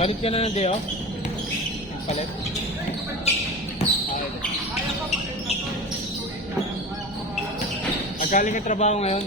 Balik ka na ng day off? Palit? Magaling ka trabaho ngayon?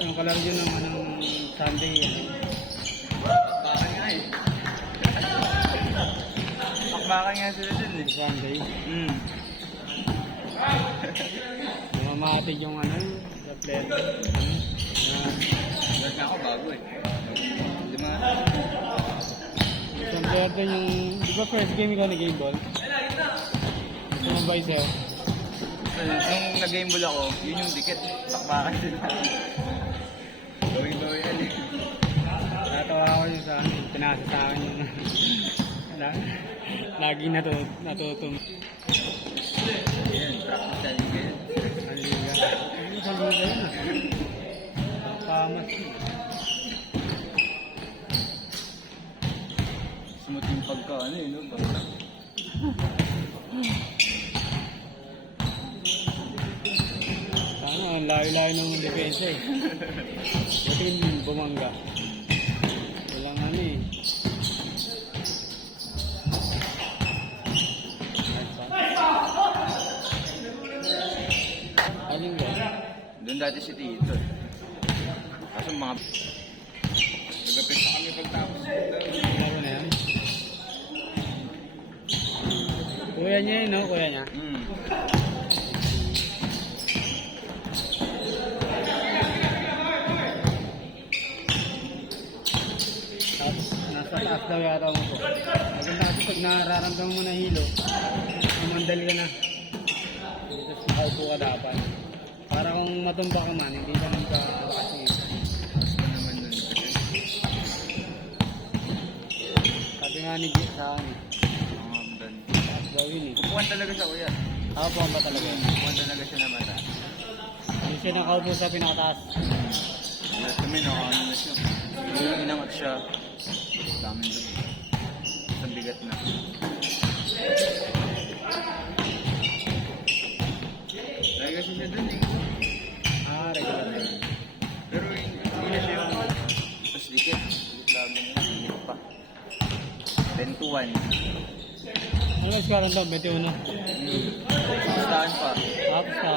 Yung kalar yun ng Sunday yan. Bakbakan nga eh. Bakbakan nga sila dun eh. Sunday. Namamatig yung sa player. Lahat na ako bago eh. Lima. Isang player din yung, di ba first game ikaw na game ball? Sumabay sa'yo. Nung nag-game ball ako, yun yung dikit. Bakbakan sila. Gawin yan eh. Natawa ako yung sa akin, pinasa sa akin yung lagi natutum. Yan, practice yan yung ganyan. Aliga. Ano sa liga yun Pamas. Smooth yung pagka ano eh, no? Basta. Ang layo-layo ng depensa eh. Buti yung bumangga. Walang eh. Aling ba? Doon dati si Tito. Kaso mga... Nagapit na kami pagtapos. Laro na yan. Kuya niya yun, no? Kuya niya. Nasa taas daw yata mo po. Maganda kasi pag nararamdaman mo na hilo, mamandal ka na. Tapos nakaupo ka dapat. Para kung matumba ka man, hindi ka nang kalakas ng isa. Naman nun. Sabi nga ni Jit sa akin, Mga amdan. taas daw yun eh. Upuan talaga siya kuya. Kapuan ba talaga? Upuan talaga siya na mata. Hindi siya nakaupo sa pinakataas. Lahat kami nakaano na siya. Yung inangat siya. Dami doon. Sa bigat na. Lagi kasi siya doon eh. Regular na yun. Pero hindi na siya yung mas dikit. Dikit lang na yun. Dikit pa. 10 to 1. Ano ba score to? 21. Saan pa? Tapos na,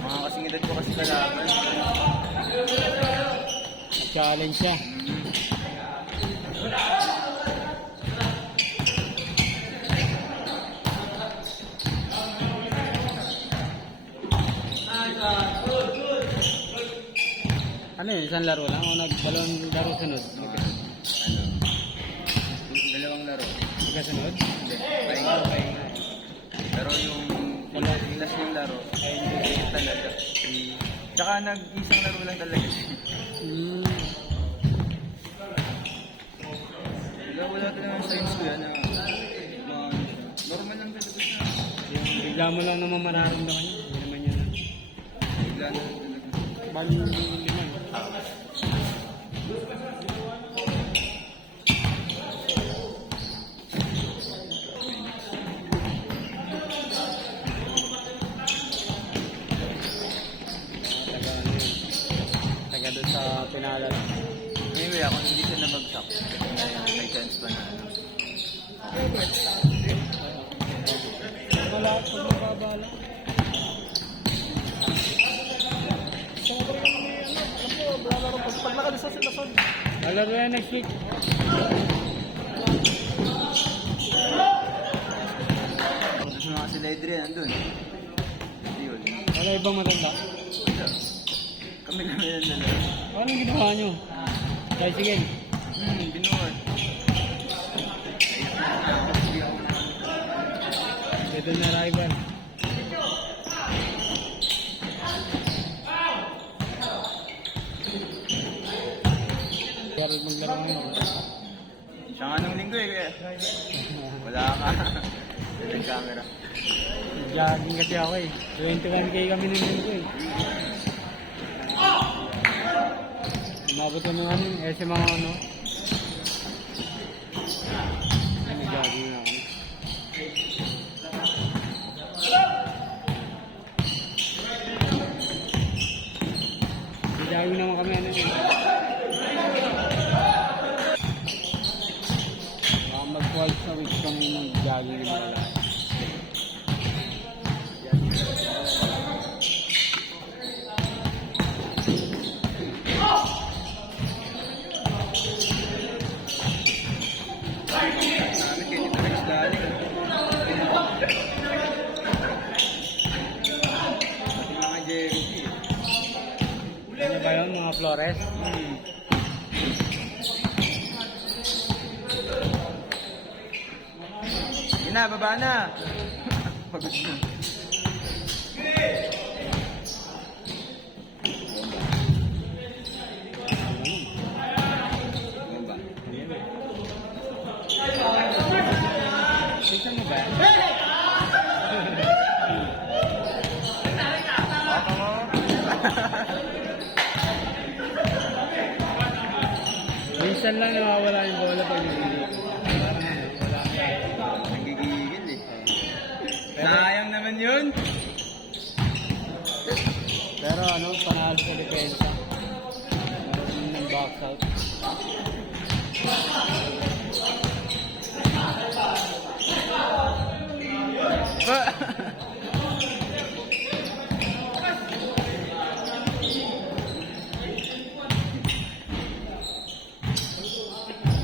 Mga kasing edad ko kasi kalaban. challenge siya. Ano yun? Isang laro lang? O dalawang laro sunod? Ano? Dalawang laro. Magkasunod? Hindi. Pahinga. Pero yung last yung laro, ay hindi talaga. Tsaka nag-isang laro lang talaga. Hmm. Wala talagang science ko yan. Normal lang talaga siya. Yung bigla mo lang naman mararamdaman yun. Hindi naman yun. Bigla na lang talaga. Bali yung lima. Taga ano yun. Taga doon sa pinala lang. Anyway, ako hindi siya nabagsak. May chance pa na ano. Wala ako mababala. Pag nakalisas sila son. Malaro yan next week. Tapos yung mga sila Adrian, andun. Hindi yun. Wala ibang matanda. Wala. Kami lang dalawa. Anong ginawa nyo? Tricycle. Binuhat. Ito na rival. Pero maglaro ngayon. Siya nga nung linggo eh. Wala ka. Yung camera. Jogging kasi ako eh. 21K kami ng linggo eh. Umabot ko ng ano, sa mga ano. Ay, nag-jogging na kami. Nag-jogging naman kami ano eh. Baka mag-twice a week kami mag-jogging yung mga lahat. Sabi kayo, dito next galing. Pati mga Jerry. Ano ba yun, mga Flores? Yun na, baba na. Pagod na. Bomba. Tignan mo ba yan? Baka mo. Minsan lang nawawala yung bola pag nililigo. Parang ano, wala ka. Nagigigil eh. Sayang naman yun. Pero ano, panalo sa depensa. Meron ng box out.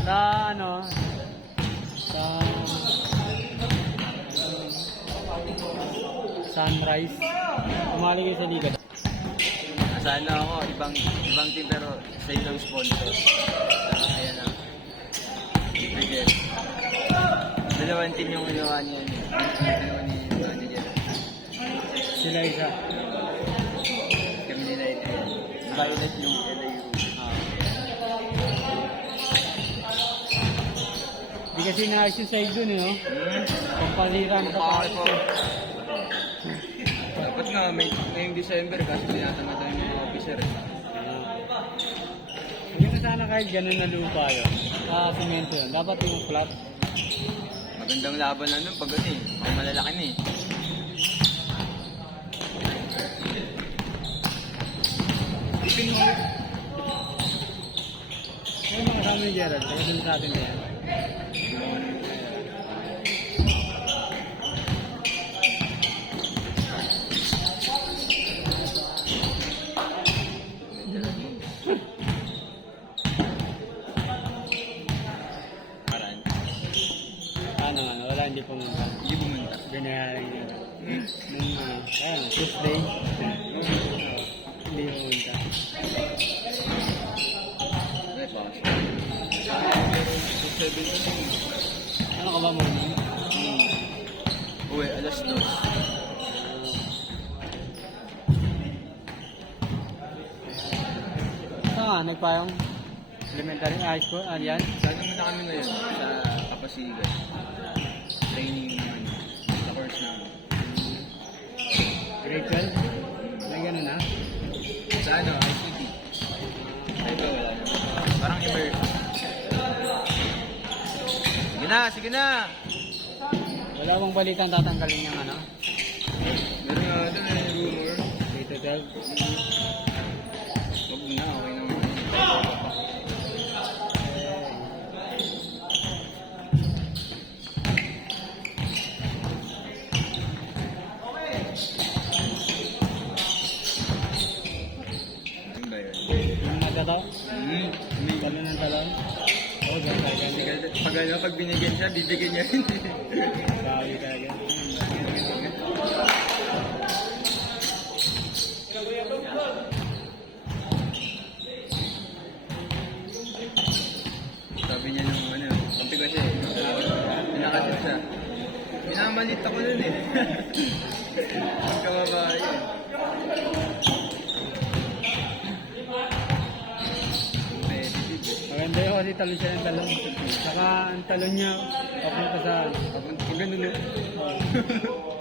Sa ano, sa Sunrise, umali kayo sa liga. Sana ako, ibang team pero sa ilang sponsor. Kaya na. Sige. Dalawang team yung ginawa niya. Dalawa ni manager. Sila isa. Kami nila ito. Violet yung LA Di kasi naayos yung side dun, no? Pampaliran pa Bakit po? Dapat nga, ngayong December kasi tinatamad tayo ng mga officer. Hindi na sana kahit ganun na lupa yun. Semento yun. Dapat yung flat. Magandang laban lang nun pag ano eh. Mga malalaki na eh. Ipin mo. Ay, mga kami, Gerald. Kaya dun sa atin na yan. ano, wala, hindi pumunta. Hindi pumunta. Binayaran niya. Nung, Tuesday. Hindi pumunta. Ay, bawas. 7 Ano ka ba muna? Uwi, alas 2. Saan ka? Nagpayong elementary high school? Ano yan? Saan naman na kami ngayon? Sa Kapasigan. Training naman. Sa course namin. Grade 12? May gano'n na? Sa ano, ICT. Sa iba wala na. Parang immersion. Sige na, sige na! Wala bang balitang tatanggalin yung ano? Meron nga doon yung rumor. Grade 12? Huwag na, okay naman. Ano ba yun? Yung nagkataw? May Talon ng talon? Oo, ganun talaga. pag binigyan siya, bibigyan niya rin. Bawi talaga. Sabi niya nung ano, sabi kasi, pinakasit siya. Minamalit ako nun eh. Pagkababae eh. Competitive eh. Maganda yun kasi talon siya ng talon. Saka ang talon niya papunta sa Pag ganun eh.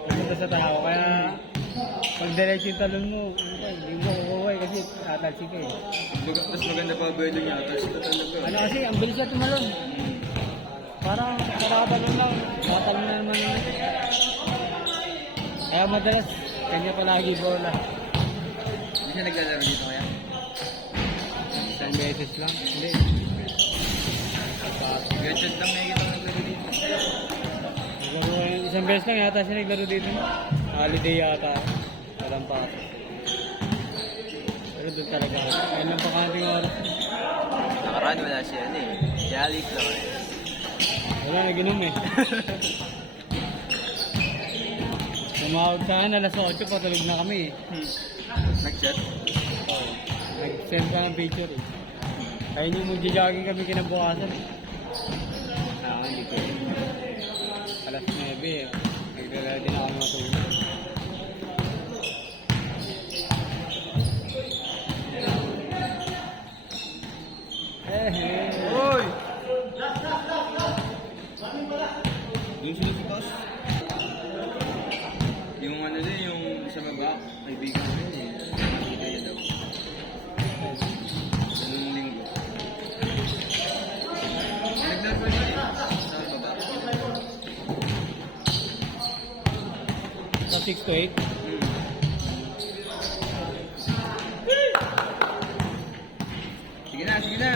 papunta sa tao. Kaya pag diretso yung talon mo, ano ka, hindi mo kukuha kasi tatalsik ka eh. Tapos maganda pa buwelo niya. Tapos ito talaga. Ano kasi, ang bilis na tumalon. Parang kakatalon lang, tatalon na naman yun. Kaya madalas, kanya palagi bola. Hindi siya naglalaro dito kaya? Isang beses lang, hindi. Gadget lang nakikita ko naglaro dito. Isang beses lang yata siya naglaro dito. Holiday yata. Walang pasok. Pero doon talaga. Ayun lang pa kanting oras. Nakaraan wala siya ano eh. Yalit lang eh. Wala, naginom eh. Tumawag sa akin, alas 8, patulog na kami eh. Nag-chat? Oo. Nag-send ka ng picture eh. Kaya nyo mag-jogging kami kinabukasan. Hindi ko. Alas 9 eh. Nagre-ready na kami matulog. Hoy! Yung sinipitos? Yung ano din, yung sa baba, kaibigan ko yun eh. Nakikita yun daw. Anong linggo? Naglaro niya eh. Sa baba. Sa 6 to 8. Sige na, sige na!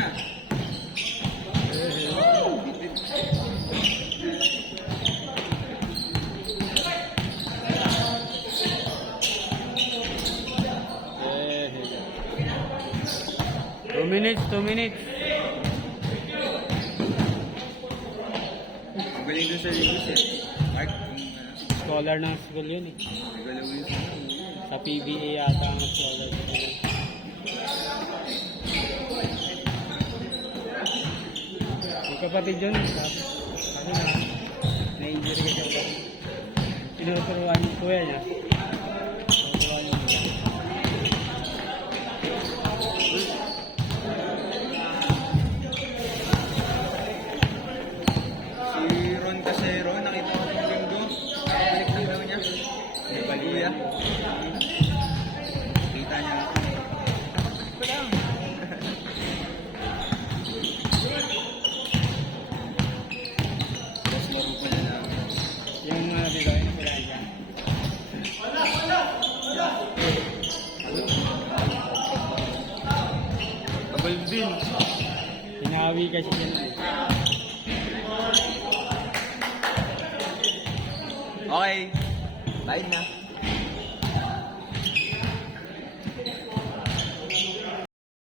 Two minutes. Magaling dun sa Lingos eh. Art, Scholar ng school yun eh. nagalawin sa Sa PBA yata ang scholar. Yung kapatid yun, sabi. Kasi na-injury ka siya. Tinuturuan yung kuya niya. Tinuturuan yung kuya. Si Ron Casero, nakita ko ng linggo. Balik na daw niya. May baluya. Kita niya ako. Kapatid ko lang. Tapos laro ko na lang. Yung dito, yung kailangan siya. Abal din. Hinawi kasi siya. Okay. Bye na.